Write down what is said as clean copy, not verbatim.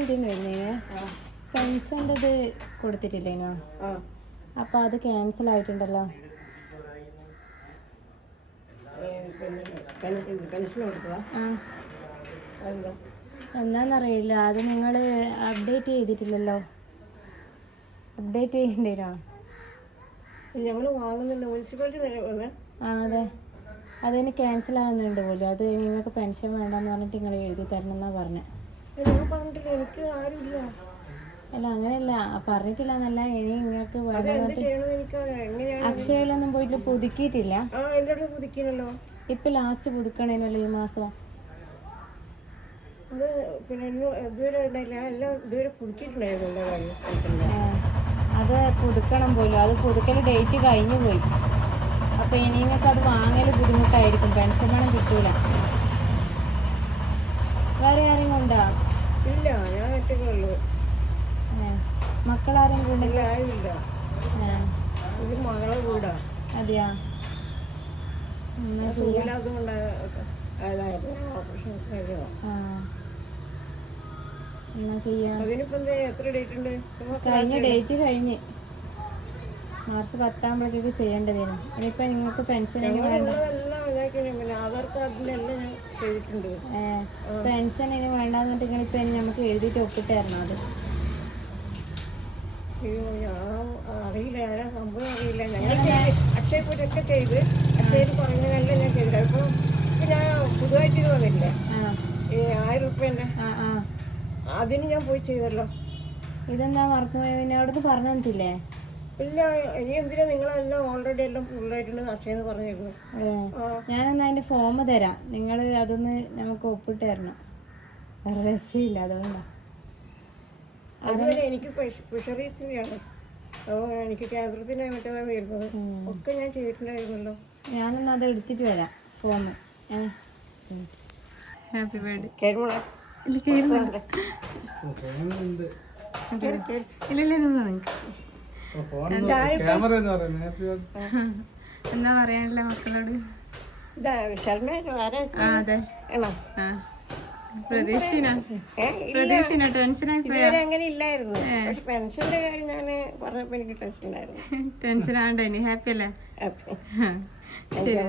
എന്തെങ്കിലും വരുന്നേ പെൻഷൻ്റെ ഇത് കൊടുത്തിട്ടില്ലേനോ? അപ്പൊ അത് ക്യാൻസൽ ആയിട്ടുണ്ടല്ലോ. എന്നാന്നറിയില്ല, അത് നിങ്ങൾ അപ്ഡേറ്റ് ചെയ്തിട്ടില്ലല്ലോ. അപ്ഡേറ്റ് ചെയ്യണ്ടേനോ? ഞങ്ങൾ വാങ്ങുന്നുണ്ട് മുനിസിപ്പാലിറ്റി. അതെ, അതിന് ക്യാൻസൽ ആകുന്നുണ്ട് പോലും. അത് നിങ്ങൾക്ക് പെൻഷൻ വേണ്ടെന്ന് പറഞ്ഞിട്ട് നിങ്ങൾ എഴുതി തരണം എന്നാ പറഞ്ഞത്. പറഞ്ഞിട്ടില്ല, എനിക്ക് ആരുമില്ല. അല്ല അങ്ങനെയല്ല, പറഞ്ഞിട്ടില്ല എന്നല്ല, ഇനി നിങ്ങൾക്ക് വേണമെന്നിട്ട് അക്ഷയയിലൊന്നും പോയിട്ട് പുതുക്കിയിട്ടില്ല. ഇപ്പൊ ലാസ്റ്റ് പുതുക്കണേനല്ലോ ഈ മാസം. അത് പിന്നെ ഇതുവരെ എല്ലാം ഇതുവരെ പുതുക്കിയിട്ടുണ്ടായിരുന്നു. അത് പുതുക്കണം പോലും. അത് പുതുക്കൽ ഡേറ്റ് കഴിഞ്ഞു പോയി. അപ്പൊ ഇനി നിങ്ങൾക്ക് അത് വാങ്ങൽ ബുദ്ധിമുട്ടായിരിക്കും. പെൻഷൻ പണം കിട്ടൂല. വേറെ ആരെങ്കിലും ഉണ്ടോ? ഇല്ല, ഞാൻ ഒറ്റയ്ക്കുള്ളൂ. മക്കളാരും കൊണ്ടില്ല? ആരുമില്ല. ഇത് മകളെ വീടാ. അതെയാ? അതുകൊണ്ട് ഓപ്പറേഷൻ എന്നാ ചെയ്യാ? അതിനിപ്പോ എത്ര ഡേറ്റ് ഉണ്ട്? കഴിഞ്ഞ ഡേറ്റ് കഴിഞ്ഞ് മാർച്ച് 10 ആകുമ്പോഴേക്ക് ചെയ്യേണ്ടതിന്. ഇനിയിപ്പോ നിങ്ങൾക്ക് പെൻഷൻ ഇനി വേണ്ട. പിന്നെ ആധാർ കാർഡിന്റെ എല്ലാം ഞാൻ ചെയ്തിട്ടുണ്ട്. പെൻഷൻ ഇനി വേണ്ടാന്നിട്ട് നിങ്ങളിപ്പോ ഇനി നമുക്ക് എഴുതിയിട്ട് ഒപ്പിട്ട് തരണം. അത് അറിയില്ല, ഞാൻ സംഭവം അറിയില്ല. ഞങ്ങൾ അക്ഷയ പോയിട്ടൊക്കെ ചെയ്ത് അക്ഷയയിൽ പറഞ്ഞതല്ല ഞാൻ ചെയ്തില്ല. ഇപ്പൊ ഞാൻ പുതുതായിട്ട് ഇത് വന്നില്ലേ ഈ 1000 റുപ്യന്റെ, അതിന് ഞാൻ പോയി ചെയ്തല്ലോ. ഇതെന്താ മറന്നുപോയി? പിന്നെ അവിടുന്ന് പറഞ്ഞു തന്നിട്ടില്ലേ? ഇല്ല, ഇനി എന്തിനാ നിങ്ങളെല്ലാം ഓൾറെഡി എല്ലാം ഫുള്ളായിട്ടുണ്ട് അക്ഷയെന്ന് പറഞ്ഞിരുന്നു. ഞാനെന്നാ അതിന്റെ ഫോം തരാം, നിങ്ങൾ അതൊന്ന് നമുക്ക് ഒപ്പിട്ട് തരണം. വേറെ രക്ഷയില്ല, അതുകൊണ്ടാ. അതുപോലെ എനിക്ക് ഫിഷറീസിനെയാണ്, എനിക്ക് കേന്ദ്രത്തിന് മറ്റേതാണ് വരുന്നത്. ഒക്കെ ഞാൻ ചെയ്തിട്ടുണ്ടായിരുന്നല്ലോ. ഞാനൊന്ന് അത് എടുത്തിട്ട് വരാം ഫോം. Happy birthday. എന്താ പറയാനല്ലേ മക്കളോട്? അതെ, അങ്ങനെ ഇല്ലായിരുന്നു. പക്ഷെ പെൻഷന്റെ കാര്യം ഞാൻ പറഞ്ഞപ്പോ എനിക്ക് ടെൻഷൻ ഉണ്ടായിരുന്നു. ടെൻഷൻ ആണ്ടോ? ഹാപ്പി അല്ലേ? ശരി,